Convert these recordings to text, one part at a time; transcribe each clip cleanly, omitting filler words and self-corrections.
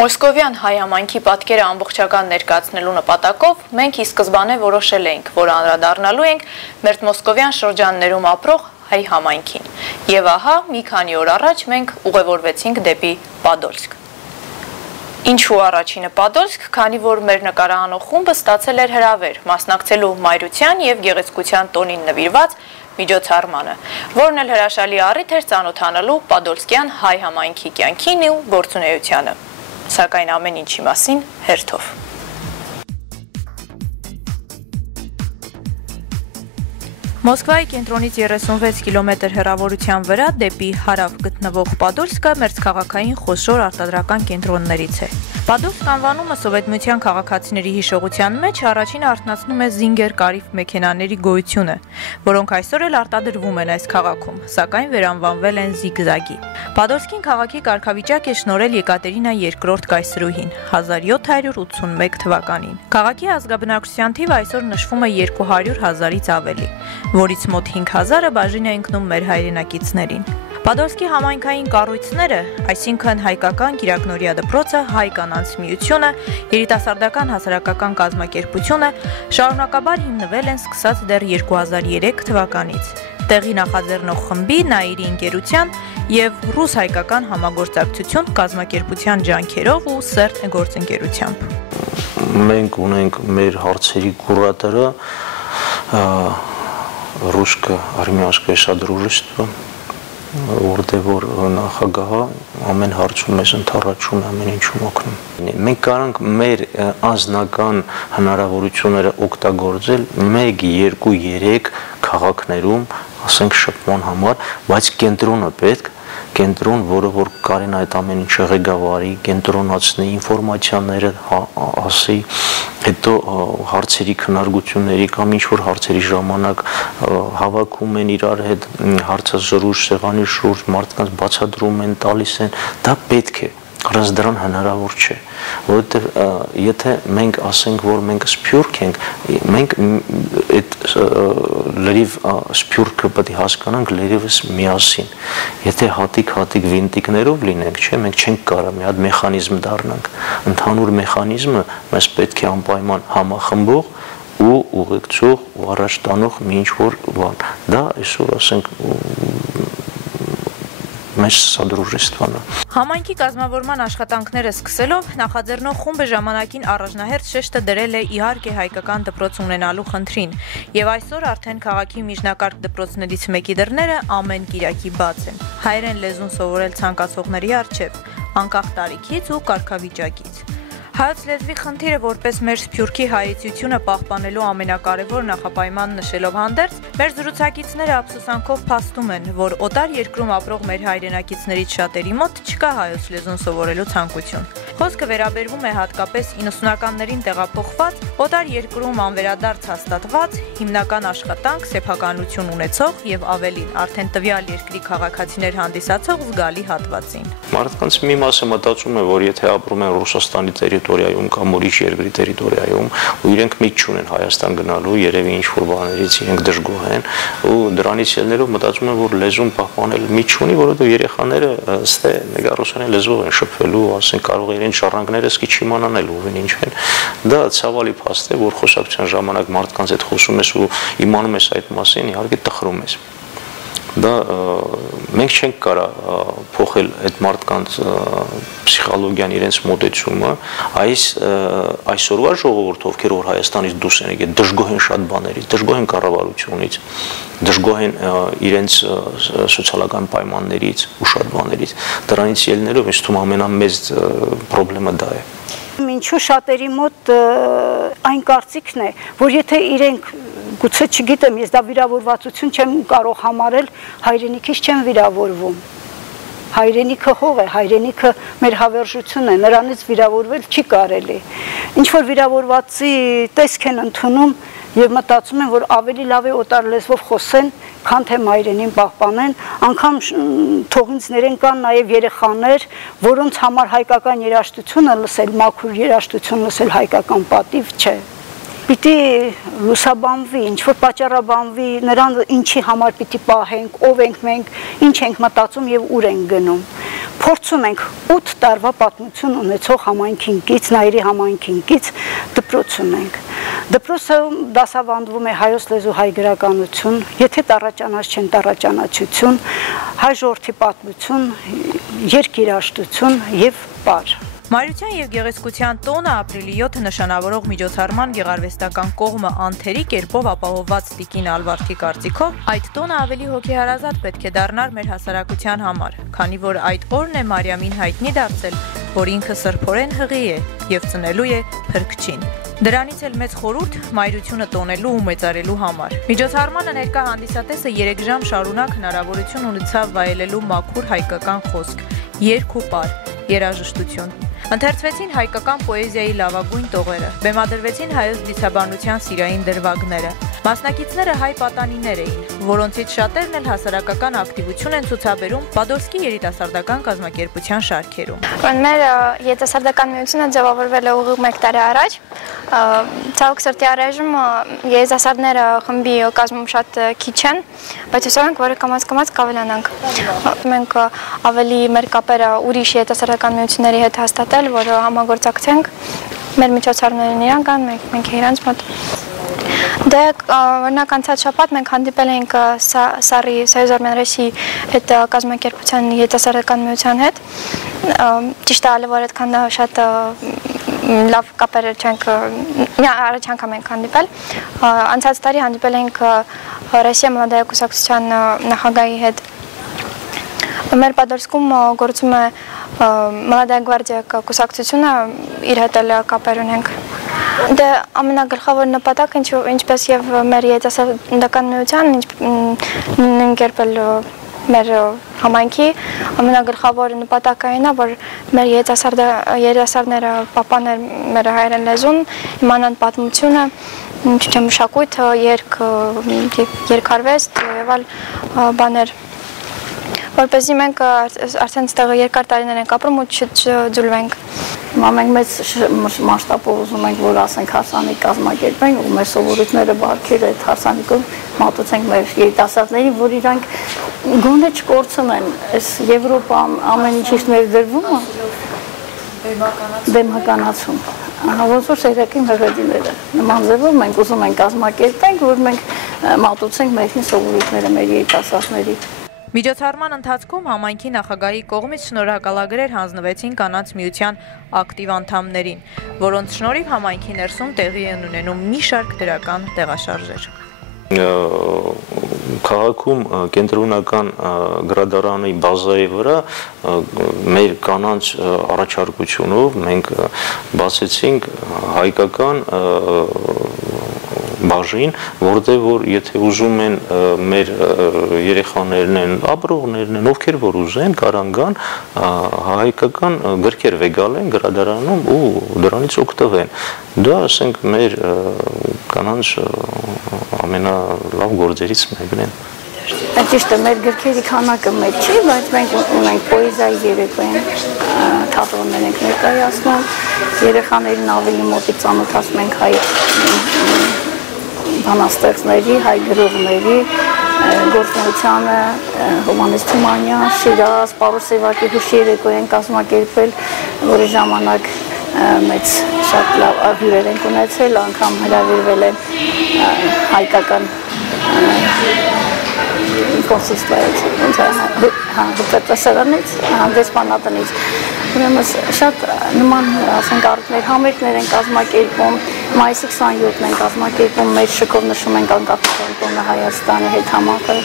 Մոսկովյան հայ համայնքի պատկերը ամբողջական ներկայացնելու նպատակով մենք ի սկզբանե որոշել էինք, որ անդրադառնալու ենք մեր մոսկովյան շրջաններում ապրող հայ համայնքին։ Եվ ահա մի քանի օր առաջ մենք ուղևորվեցինք դեպի Պադոլսկ։ Ինչու առաջինը Պադոլսկ, քանի որ մեր նկարահանող խումբը ստացել էր հրավեր մասնակցելու մայրության եւ գեղեցկության տոնին նվիրված միջոցառմանը, որն էլ հրաշալի առիթ էր ծանոթանալու Պադոլսկյան հայ համայնքի կյանքին ու գործունեությանը։ Սակայն ամեն ինչի մասին հերթով։ Մոսկվայի կենտրոնից 36 կիլոմետր հեռավորության վրա դեպի հարավ գտնվող Պադոլսկը մերձքաղաքային խոշոր արտադրական կենտրոններից է։ Պադոլսկ անվանումը Սովետ Միության քաղաքացիների հիշողության մեջ առաջինը արթնացնում է զինգեր կարիվ մեքենաների գոյությունը, որոնք այսօր էլ արտադրվում են այս քաղաքում, սակայն վերանվանվել են զիգզագի։ Պադոլսկին քաղաքի կարգավիճակ է շնորհել Եկատերինա II կայսրուհին 1781 թվականին։ Քաղաքի ազգաբնակչության թիվը այսօր նշվում է 200,000-ից ավելի, որից մոտ 5,000-ը բաժին է ընկնում մեր հայրենակիցներին։ Պադոլսկի համայնքային կառույցները, այսինքն հայկական կիրակնորիա դպրոցը, հայ կանանց միությունը, երիտասարդական հասարակական կազմակերպությունը շարունակաբար հիմնվել են սկսած դեռ 2003 թվականից։ Տեղի նախաձեռնող խմբի, Նաիրի ընկերության եւ ռուս-հայկական համագործակցություն կազմակերպության ջանքերով ու սերտ գործընկերությամբ։ Մենք ունենք մեր հարցերի կուրատորը Ռուսկա армянское содружество, որտեղ որ նախագահը ամեն հարցում մեզ ընդառաջում է, ամեն ինչում օգնում։ Մենք կարող մեր անձնական հնարավորությունները օգտագործել 1, 2, 3 քաղաքներում, ասենք շփման համար, բայց կենտրոնը պետք կենտրոն, որը որ կարեն այդ ամեն ինչը ղեկավարի, կենտրոնացնի, ինֆորմացիաները ասի, հետո հարցերի քննարկությունների կամ ինչ-որ հարցերի ժամանակ հավաքում են իրար հետ հարցազրույց սեղանի շուրջ, մարդկանց բացատրում են, տալիս են, դա պետք է, առանց դրան հնարավոր չէ, որովհետև եթե մենք ասենք, որ մենք սփյուռք ենք, մենք այդ լրիվ սփյուռքը պետք է հասկանանք լրիվս միասին, եթե հատիկ վինտիկներով լինենք, չէ, մենք չենք կարող մի հատ մեխանիզմ դառնանք, ընդհանուր մեխանիզմը մեզ պետք է անպայման համախմբող ու ուղեկցող ու առաջ տանող մի ինչ-որ բան, դա այսօր ասենք մեծ սադրուժեստվանը։ Համայնքի կազմավորման աշխատանքները սկսելով նախաձեռնող խումբը ժամանակին առաջնահերթ շեշտը դրել է իհարկե հայկական դպրոց ունենալու խնդրին, եւ այսօր արդեն քաղաքի միջնակարգ դպրոցներից մեկի դռները ամեն կիրակի բաց են։ Հայերեն լեզուն սովորել ցանկացողների առջև, անկախ տարիքից ու կարգավիճակից։ Հայոց լեզվի խնդիրը որպես մեր սփյուռքի հայեցությունը պահպանելու ամենակարևոր նախապայման նշելով հանդերձ, մեր զրուցակիցները ափսոսանքով փաստում են, որ օտար երկրում ապրող մեր հայրենակիցներից շատերի մոտ չկա հայոց լեզուն սովորելու ցանկություն։ Խոսքը վերաբերվում է հատկապես 90-ականներին տեղափոխված, օտար երկրում անվերադարձ հաստատված, հիմնական աշխատանք, սեփականություն ունեցող եւ ավելին, արդեն տվյալ երկրի քաղաքացիներ հանդիսացող զգալի հատվածին։ Մարդկանց մի մասը մտածում է, որ եթե ապրում են Ռուսաստանի տերիտորիայում կամ ուրիշ երկրի տերիտորիայում ու իրենք միտք չունեն Հայաստան գնալու, երևի ինչ-որ բաներից իրենք դժգոհ են ու դրանից ելնելով մտածում են, որ լեզուն պահպանել միտք չունի, որովհետև երեխաները ըստ է մեգարոսային լեզվով են շփվելու, ասենք կարող է իրենց շարժանքները սկի չիմանալ ով են ինչ են։ Դա ցավալի փաստ է, որ խոսակցության ժամանակ մարդկանց հետ խոսում ես ու իմանում ես այդ մասին, իհարկե տխրում ես։ Դա մենք չենք կարող փոխել այդ մարդկանց պսիխոլոգիան, իրենց մոտեցումը, այսօրվա ժողովուրդը, ովքեր որ Հայաստանից դուրս են եկել, դժգոհ են շատ բաներից, դժգոհ են կառավարությունից, դժգոհ են իրենց սոցիալական պայմաններից ու շատ բաներից։ Դրանից ելնելով ինձ թվում ամենամեծ խնդիրը դա է։ Ինչու շատերի մոտ այն կարծիքն է, որ եթե իրենք գուցե չգիտեմ, ես դա վիրավորվածություն չեմ կարող համարել, հայրենիքից չեմ վիրավորվում։ Հայրենիքը հող է, հայրենիքը մեր հավերժություն է, նրանից վիրավորվել չի կարելի։ Ինչ որ վիրավորվածի տեսք են ընդունում եւ մտածում են, որ ավելի լավ է օտար լեզվով խոսեն, քան թե հայրենին պահպանեն, անգամ թողինցներեն կան նաեւ երեխաներ, որոնց համար հայկական երաժշտությունը լսել, մաքուր երաժշտություն լսել հայկական պատիվ չէ։ Պիտի լուսաբանվի, ինչ որ պատճառաբանվի, նրան ինչի համար պիտի պահենք, ով ենք մենք, ինչ ենք մտածում եւ ուր ենք գնում։ փորձում ենք 8 տարվա պատմություն ունեցող համայնքին գից, Նայիրի համայնքին գից դպրոց ունենք։ Դպրոցը դասավանդվում է հայոց լեզու հայ գրականություն, եթե տառաճանաչ չեն տառաճանաչություն, հայ ժողովրդի պատմություն, երկիրաշտություն եւ պար։ Մայրության եւ գեղեցկության տոնը ապրիլի 7-ը նշանավորող միջոցառման գեղարվեստական կողմը անթերի կերպով ապահովված Տիկին Ալվարդի կարծիքով այդ տոնը ավելի հոգեհարազատ պետք է դառնար մեր հասարակության համար, քանի որ այդ օրն է Մարիամին հայտնի դարձել, որ ինքը սրբորեն հղի է եւ ծնելու է փրկչին։ Դրանից էլ մեծ խորհուրդ մայրությունը տոնելու ու մեծարելու համար։ Միջոցառմանը ներկա հանդիսատեսը 3 ժամ շարունակ հնարավորություն ունեցավ վայելելու մաքուր հայկական խոսք, երգ ու պար, երաժշտություն։ Ընթերցվեցին հայկական պոեզիայի լավագույն տողերը, բեմադրվեցին հայոց դիցաբանության սիրային դրվագները։ Մասնակիցները հայ պատանիներ էին, որոնցից շատերն էլ հասարակական ակտիվություն են ցուցաբերում Պադովսկի երիտասարդական կազմակերպության շարքերում։ Մեր երիտասարդական միությունը ձևավորվել է ուղիղ 1 տարի առաջ։ Ցավոք սրտի առայժմ երիտասարդները խմբի կազմում շատ քիչ են, բայց հուսով ենք, որ կամաց-կամաց կավելանանք։ Մենք ավելի մեր կապերը ուրիշ երիտասարդական միությունների հետ հաստատել, որ համագործակցենք։ Մեր միջոցառումներն իրան կան, մենք իրանց մոտ։ Դե օրինակ անցած շաբաթ մենք հանդիպել էինք Սարի Սայոզ Արմենրեսի հետ կազմակերպության երիտասարդական միության հետ։ Ճիշտ է, որ այդքան շատ լավ կապեր չենք, առաջ անգամ ենք հանդիպել։ Անցած տարի հանդիպել ենք Ռոսիա մլադայա կուսակցության նախագահի հետ։ Մեր Պադորսկում գործում է Մլադայա գվարդիա կուսակցությունը, իր հետ էլ կապեր ունենք։ Դե ամենագլխավոր նպատակը ինչպես եւ մեր երիտասարդական միության, նույն կերպ էլ մեր համայնքի ամենագլխավոր նպատակը այն է, որ մեր երիտասարդները պահպանեն մեր հայերեն լեզուն, իմանան պատմությունը, մշակույթը, երգարվեստ եւ այլ բաներ, որպեսզի մենք արդեն այստեղ երկար տարիներ ենք ապրում ու չձուլվենք։ Մենք մեծ մասշտաբով ուզում ենք, որ ասենք հարսանիք կազմակերպենք ու մեր սովորույթները բարքեր այդ հարսանիքով մատուցենք մեր երիտասարդներին, որ իրանք գոնե չկորցնեն այս Եվրոպան ամեն ինչից ներդրվում բեմականացում։ Ահա որ սերակին հղեդիները նման ձևով մենք ուզում ենք կազմակերպենք, որ մենք մատուցենք մեր սովորույթները մեր երիտասարդների։ Միջոցառման ընթացքում համայնքի նախագահի կողմից շնորհակալագրեր հանձնվեցին կանանց միության ակտիվ անդամներին, որոնց շնորհիվ համայնքի ներսում տեղի են ունենում մի շարք դրական տեղաշարժեր։ Քաղաքում կենտրոնական գրադարանի բազայի վրա մեր կանանց առաջարկությունով մենք բացեցինք հայկական բաժին, որտեղ որ եթե ուզում են մեր երեխաներն են, ապրողներն են, ովքեր որ ուզեն, կարան գան հայկական գրքեր վեգալեն գրադարանում ու դրանից օգտվեն։ Դա ասենք մեր կանանց ամենալավ գործերից մեկն է։ Ճիշտ է, մեր գրքերի քանակը մեծ չի, բայց մենք ունենք պոեզիայի երեկոյեն թատրոններ ենք ներկայացնում, երեխաներին ավելի մոտիկ ծանոթացնում ենք հայ բանաստեղծների, հայ գրողների գործունեությանը, Հովհաննես Թումանյան, Շիրազ, Պարոս Սևակի հուշի երեկոյ են կազմակերպել, որի ժամանակ մեծ շատ լավ հյուրեր ենք ունեցել, անգամ հրավիրվել են հայկական կոնսիստվայից, հպետասարանից, դեսպանատնից։ Ուրեմն շատ նման ասենք համերգներ են կազմակերպում, մայիսի 27-ն են կազմակերպում, մեր շքով նշում ենք անկախության տոնը Հայաստանի հետ համախը։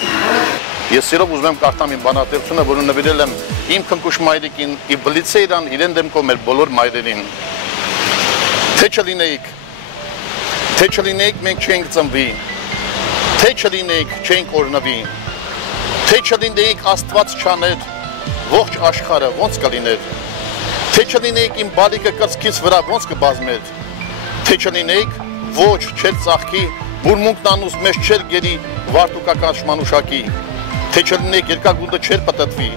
Ես սիրով ուզում եմ կարդամ իմ բանատեղծությունը, որը նվիրել եմ իմ քնքուշ մայրիկին, ի բլիցե իրան իրեն դեմքով մեր բոլոր մայրերին։ Թե չլինեիք մենք չենք ծնվի, թե չլինեիք չենք օրնվի, թե չլինեիք Աստված չաներ, ողջ աշխարհը ոնց կլիներ, թե չլինեիք իմ բալիկը կրծքից վրա ոնց կբազմեր, թե չլինեիք ոչ չեր ծաղկի, բուրմունքն անուս մեզ չեր գերի վարտուկական շմանուշակի, թե չլինեիք երկագունդը չեր պտտվի։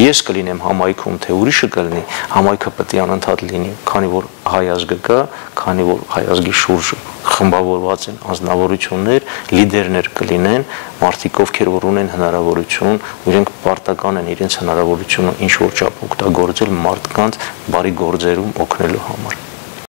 Ես կլինեմ համայնքում, թե ուրիշը կլինի, համայնքը պետք է անընդհատ լինի, քանի որ հայ ազգը կա, քանի որ հայ ազգի շուրջ խմբավորված են անձնավորություններ, լիդերներ կլինեն, մարդիկ, ովքեր որ ունեն հնարավորություն, իրենք պարտական են իրենց հնարավորությունը ինչ որ չափ օգտագործել մարդկանց բարի գործերում օգնելու համար։